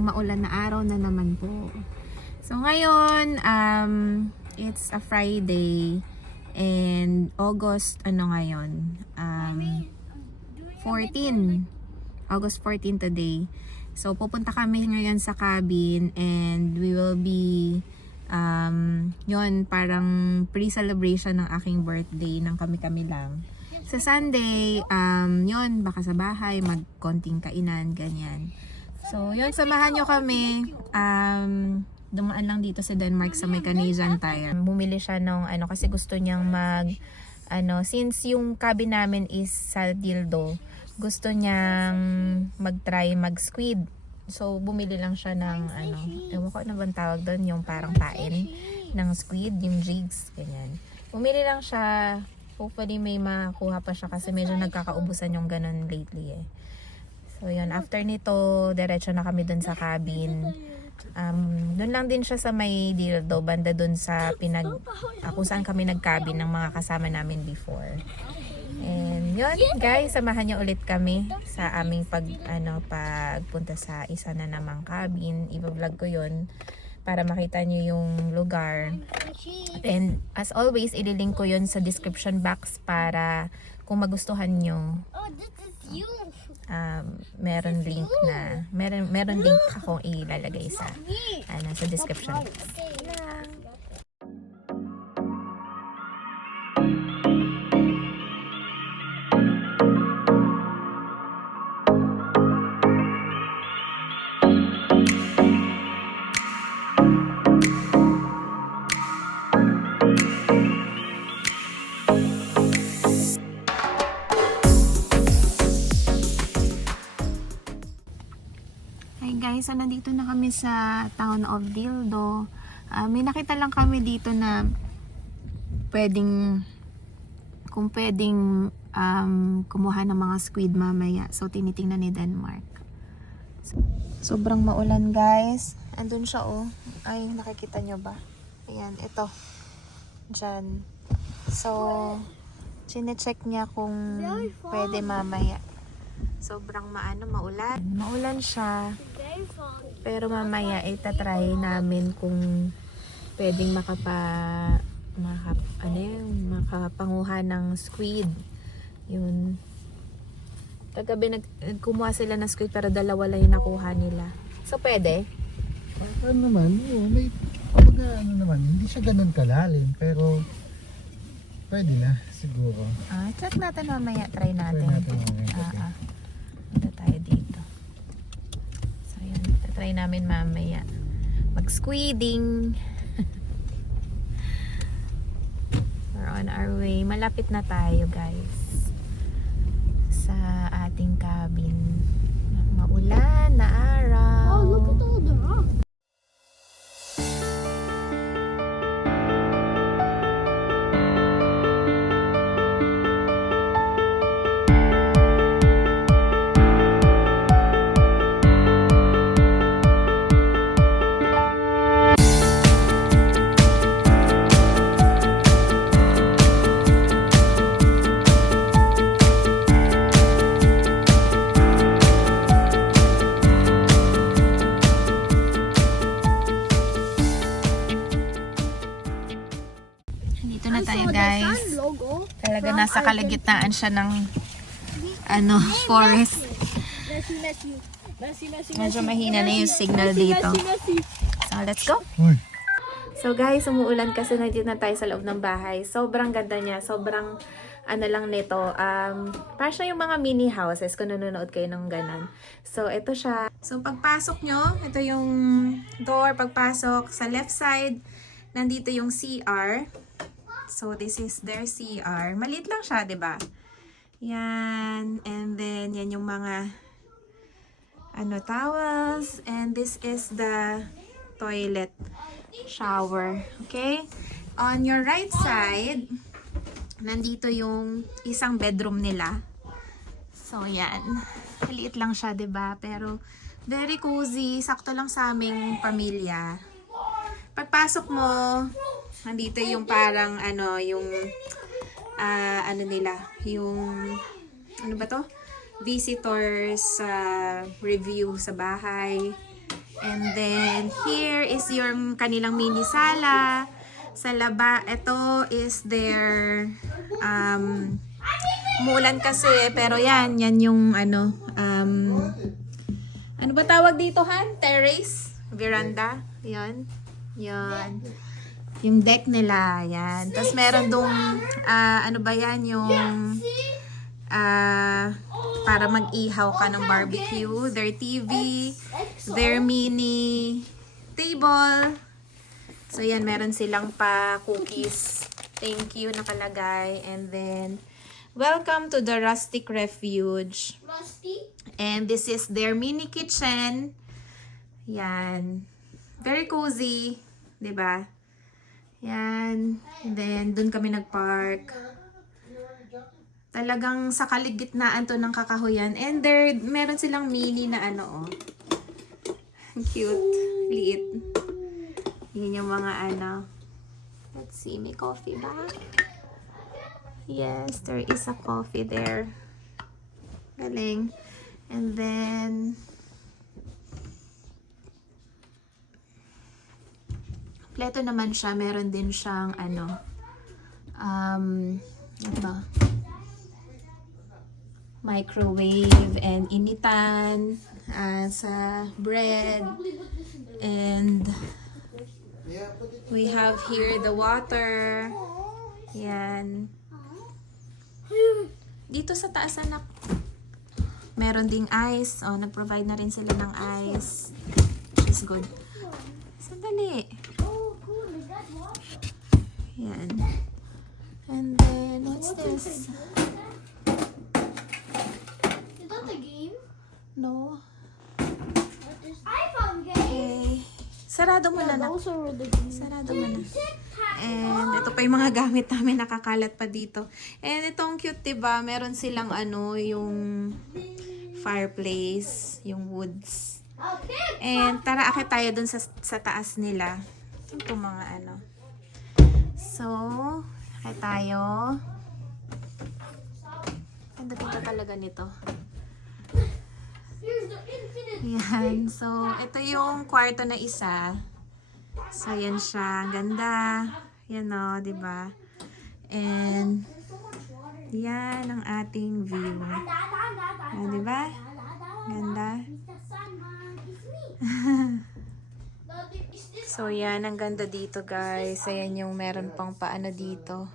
Isang maulan na araw na naman po. So ngayon, it's a Friday and August, ngayon? 14. August 14 today. So pupunta kami ngayon sa cabin and we will be yon parang pre-celebration ng aking birthday ng kami-kami lang. Sa Sunday, yon baka sa bahay, magkonting kainan, ganyan. So, yon samahan nyo kami. Dumaan lang dito sa Denmark sa may Canadian Tire. Bumili siya ng kasi gusto niyang since yung cabin namin is sa dildo, gusto niyang mag-try mag-squid. So, bumili lang siya ng ewan ko na bang tawag doon, yung parang pain ng squid, yung jigs, ganyan. Bumili lang siya. Hopefully may makuha pa siya kasi medyo nagkakaubusan yung ganun lately eh. So yun, after nito, diretso na kami dun sa cabin. Dun lang din siya sa may dildo, banda dun sa kung saan kami nag-cabin ng mga kasama namin before. And yun, guys, samahan niyo ulit kami sa aming pagpunta sa isa na namang cabin. I-vlog ko yun para makita niyo yung lugar. And as always, ililink ko yun sa description box para kung magustuhan nyo, meron link akong ilalagay sa description box. Guys, so nandito na kami sa town of Dildo. May nakita lang kami dito na pwedeng kumuha ng mga squid mamaya. So tinitingnan ni Denmark. Sobrang maulan, guys. Andun siya Ay, nakikita nyo ba? Ayan, ito. Diyan. So, chine-check niya kung pwede mamaya. Sobrang maulan. Maulan siya. Pero mamaya itatry namin kung pwedeng makapanguha ng squid. Yun. Kagabi kumuha sila ng squid pero dalawa lang yung nakuha nila. So pwede? Ano naman, may naman, hindi siya ganun kalalim pero pwede na siguro. Check natin mamaya, try natin. Ito tayo dito. So yun, try namin mamaya mag-squiding. We're on our way. Malapit na tayo, guys, sa ating cabin. Maulan na araw. Oh, look at all the rocks. Guys, talaga nasa kalagitnaan siya ng forest. Medyo mahina na yung signal dito. So let's go. So guys, umuulan kasi nandito na tayo sa loob ng bahay. Sobrang ganda niya. Sobrang lang nito. Parang siya yung mga mini houses kung nanonood kayo ng ganon. So ito siya. So pagpasok nyo, ito yung door. Pagpasok sa left side, nandito yung CR. So, this is their CR. Maliit lang siya, 'di ba? Yan. And then, yan yung mga towels. And this is the toilet shower. Okay? On your right side, nandito yung isang bedroom nila. So, yan. Maliit lang siya, 'di ba? Pero, very cozy. Sakto lang sa aming pamilya. Pagpasok mo, nandito yung parang visitors review sa bahay. And then, here is your kanilang mini sala. Sa laba, ito is their, umuulan kasi, pero yan yung ano ba tawag dito, Han? Terrace? Veranda? Yan. Yan. Yung deck nila, yan. Tapos meron dong, ano ba yan, yung, para mag-ihaw ka ng barbecue, their TV, their mini table. So yan, meron silang pa cookies. Thank you nakalagay. And then, welcome to the Rustic Refuge. And this is their mini kitchen. Yan. Very cozy, 'di ba? Yan. And then, dun kami nagpark. Talagang sa kaligitnaan to ng kakahuyan. And there, meron silang mini na ano, oh. Cute. Liit. Yun yung mga ano. Let's see, may coffee ba? Yes, there is a coffee there. Galing. And then, kompleto naman siya. Meron din siyang ano, ano ba? Microwave and initan sa bread. And we have here the water. Yan. Dito sa taas, anak. Meron ding ice. Oh, nag-provide na rin sila ng ice. It's good. Sandali. Yan. And then, what's this? Is that the game? No. iPhone game. Okay. Sarado mo na, anak. Those are the games. Sarado mo na. And ito pa yung mga gamit namin nakakalat pa dito. And itong cute, diba? Meron silang ano, yung fireplace, yung woods. And tara, akit tayo dun sa taas nila. Ito mga ano. So, akit tayo. Ang ganda talaga nito. Here's the infinite. Yan. So, ito yung kwarto na isa. So, yan siya. Ganda. Yan o, diba? And, yan ang ating view. Yan, diba? Ganda. So, yan. Ang ganda dito, guys. Ayan yung meron pang paano dito.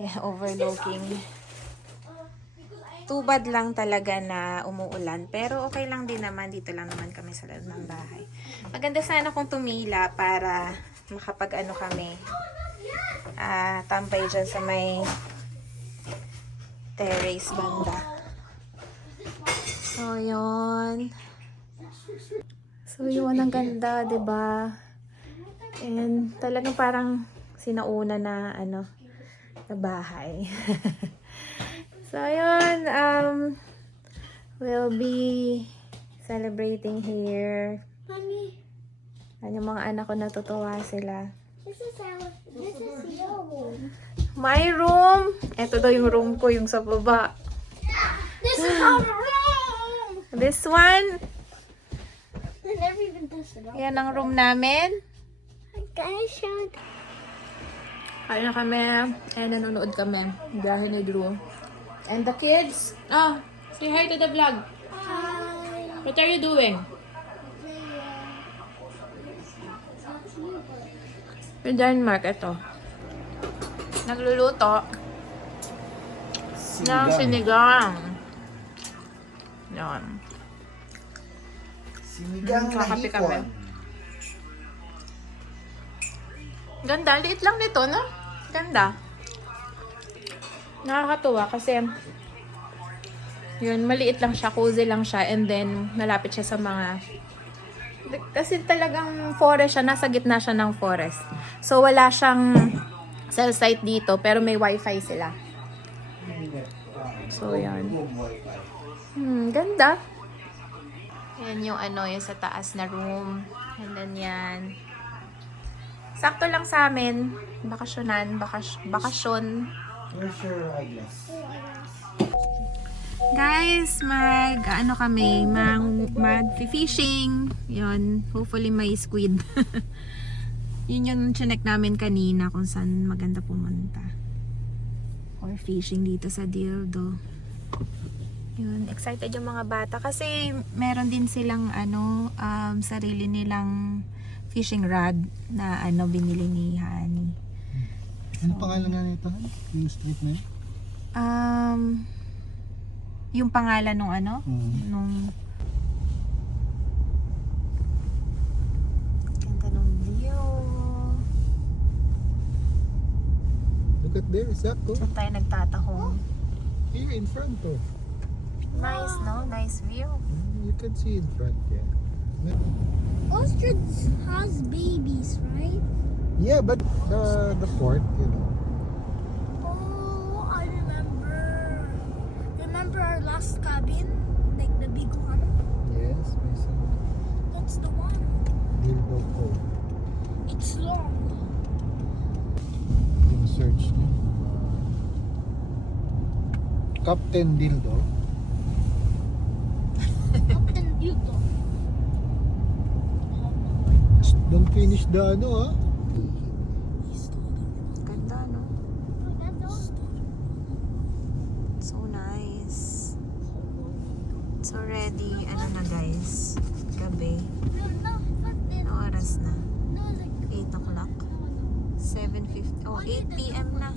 Yan, overlooking. Tubad lang talaga na umuulan. Pero okay lang din naman. Dito lang naman kami sa loob ng bahay. Maganda sana kung tumila para makapag-ano kami. Tambay dyan sa may terrace banda. So, yun. So, yun. Ang ganda, diba? And talagang parang sinauna na, ano, na bahay. So, yun. We'll be celebrating here. Mommy, Ano, mga anak ko natutuwa sila. this is your room. My room! Ito daw yung room ko, yung sa baba. This is our room. This one, I never even touched it. yan ang room namin. Guys, showed. Kaya na kami, and nanonood kami. Dahil ni Drew. And the kids, say hi to the vlog. Hi. What are you doing? Yung Denmark, ito. Nagluluto ng sinigang. Yan. Sinigang na Kakape kami. hipon. Ganda, liit lang nito, no? Ganda. Nakakatuwa kasi yun, maliit lang siya, cozy lang siya, and then malapit siya sa mga, kasi talagang forest siya, nasa gitna siya ng forest. So wala siyang cell site dito, pero may wifi sila. So yan. Ganda. Yan yung ano, yung sa taas na room. And then yan. Sakto lang sa amin. Bakasyon. Where's your eyeglass? guys, mag-fishing. Yun, hopefully may squid. Yun yung chinek namin kanina kung saan maganda pumunta. Or fishing dito sa Dildo. Yun, excited yung mga bata kasi meron din silang sarili nilang fishing rod na binili ni Honey. Ano pangalan nga nito? Yung street na yun? Yung pangalan nung nung ganda nung view. Look at there, exacto. Saan tayo nagtatahong? Here in front oh. Nice, no? Nice view. You can see in front, yeah. Ostrich has babies, right? Yeah, but the port, you know. Oh, I remember. Remember our last cabin? Like the big one? Yes, may some That's the one. dildo code. It's long. Yung search niya. Captain Dildo. Captain Dildo. Don't finish the ah. Ganda, no? So nice. So ready, na guys? Gabi. Ano oras na? 8 o'clock. 7:50. Oh, 8 p.m. na.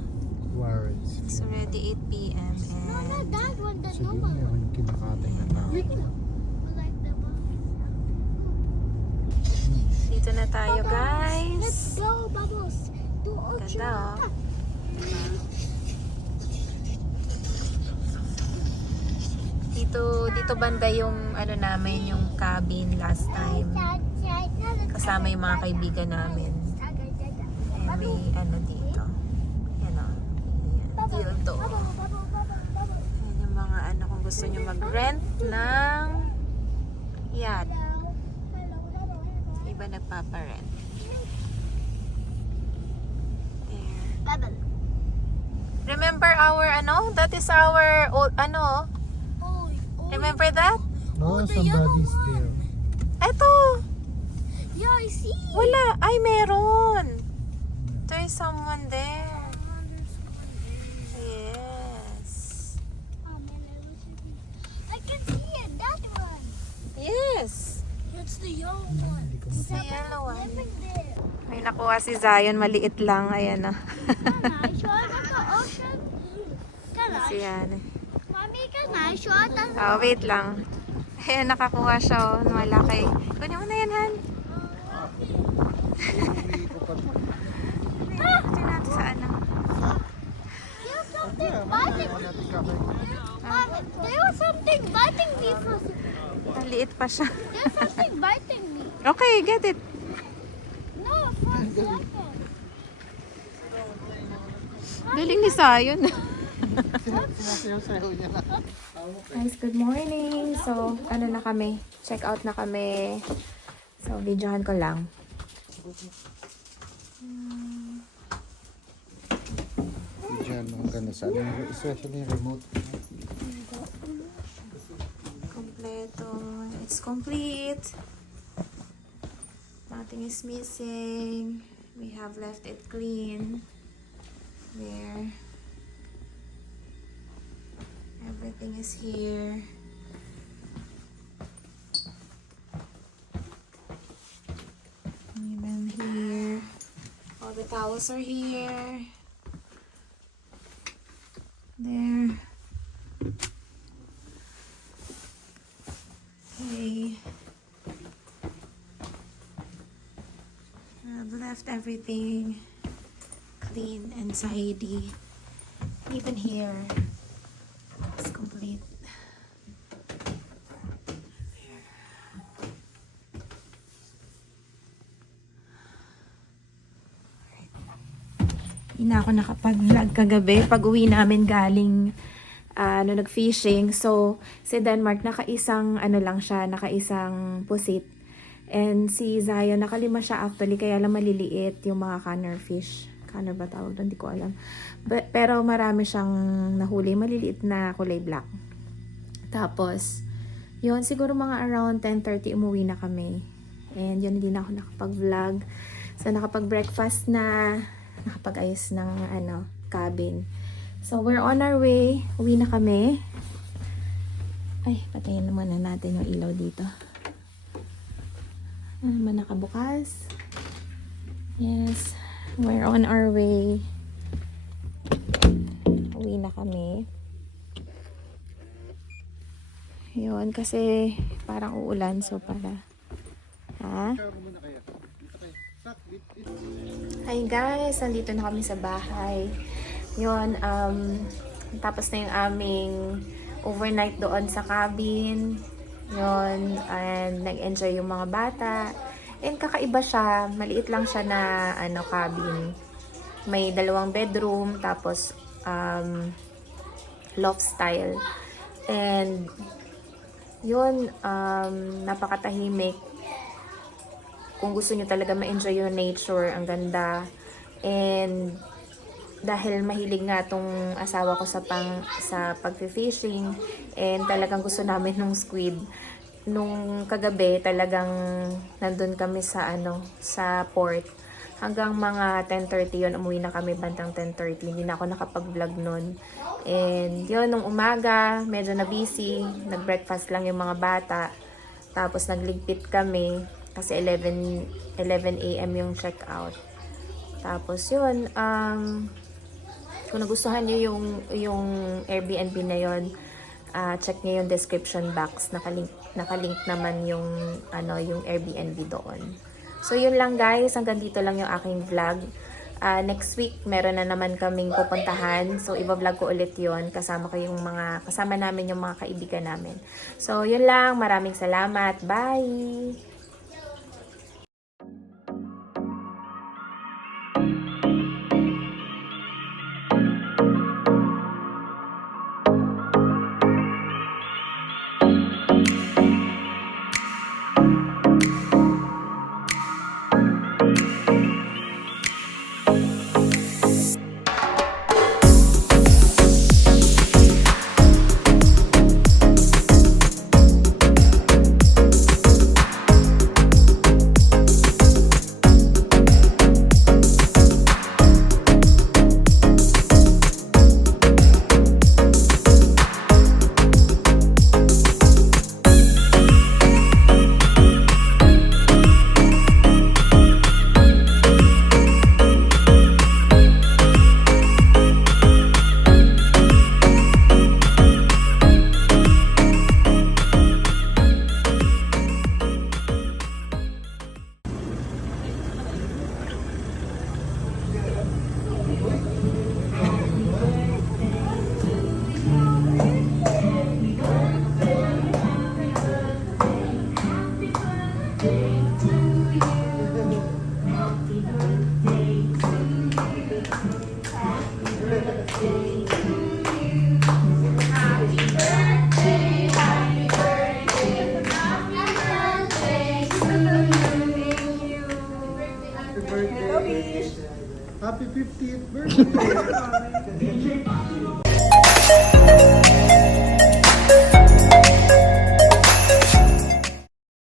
Warrants. So ready 8 p.m. No, not and that one, the So new yun, one. meron kinakatay na tao. Like the one. dito na tayo, Let's guys. go, Bubbles. To Ocean. Ganda, oh. Dito banda yung namin, yung cabin last time. Kasama yung mga kaibigan namin. Eh, may dito. Yan o. Dildo. Yan yung mga kung gusto nyo mag-rent ng yacht. Iba nagpaparent. There. Remember our that is our old remember that? No, Oh, the yellow somebody's one. there. Eto! Yeah, I see. Wala! Ay, meron! There is someone there. Yes. Oh, man, I can see it. That one. Yes! It's the yellow one. Hindi ko It's the yellow one. Living there. May nakuha si Zion, maliit lang. Ayan na. Can I show it at the ocean? Can I? Yan. Mommy, can I show it at the Oh, wait lang. Ayan, nakakuha siya. Oh. Malaki. Kunin mo na yan, Han. Ito natin sa There's something biting me. Mommy, there was something biting me. Maliit pa siya. There's something biting me. Okay, get it. No, for a second. Galing ni Zion. Sinasayaw-sayaw niya na. Guys, good morning. So, na kami? Check out na kami. So, videohan ko lang. Diyan, ang ganda sa especially remote. Kompleto. It's complete. Nothing is missing. We have left it clean. There. Everything is here. Even here. All the towels are here. There. Okay. I've left everything clean and tidy. Even here. It's complete. Hindi na ako nakapag-vlog kagabi pag uwi namin galing nag-fishing. So, si Denmark nakaisang lang siya, nakaisang pusit. And si Zion nakalima siya actually, kaya lang maliliit yung mga canner fish. Canner ba tawag? Hindi ko alam. Pero marami siyang nahuli, maliliit na kulay black. Tapos, yun, siguro mga around 10:30 umuwi na kami. And yun, hindi na ako nakapag-vlog. So, nakapag-breakfast na, nakapag-ayos ng cabin. So, we're on our way. Uwi na kami. Ay, patayin naman na natin yung ilaw dito. Ano naman nakabukas? Yes, we're on our way. Uwi na kami. Yun, kasi parang uulan, so para... Ha? Hi guys, nandito na kami sa bahay. Yun, tapos na yung aming overnight doon sa cabin. Yun, and nag-enjoy yung mga bata. And kakaiba siya, maliit lang siya na cabin. May 2 bedroom, tapos loft style. And yun, napakatahimik. Kung gusto nyo talaga ma-enjoy yung nature, ang ganda. And dahil mahilig nga tong asawa ko sa pag-fishing, and talagang gusto namin nung squid. Nung kagabi, talagang nandun kami sa sa port. Hanggang mga 10:30 yun, umuwi na kami bandang 10:30. Hindi na ako nakapag-vlog nun. And yun, nung umaga, medyo na busy. Nag-breakfast lang yung mga bata. Tapos nagligpit kami kasi 11 a.m. yung check-out. Tapos yun, kung nagustuhan niyo yung Airbnb na yon, check niyo yung description box. Nakalink naman yung Airbnb doon. So yun lang guys, hanggang dito lang yung aking vlog. Next week meron na naman kaming pupuntahan. So iba-vlog ko ulit yon, kasama namin yung mga kaibigan namin. So yun lang, maraming salamat. Bye. Happy 50th birthday!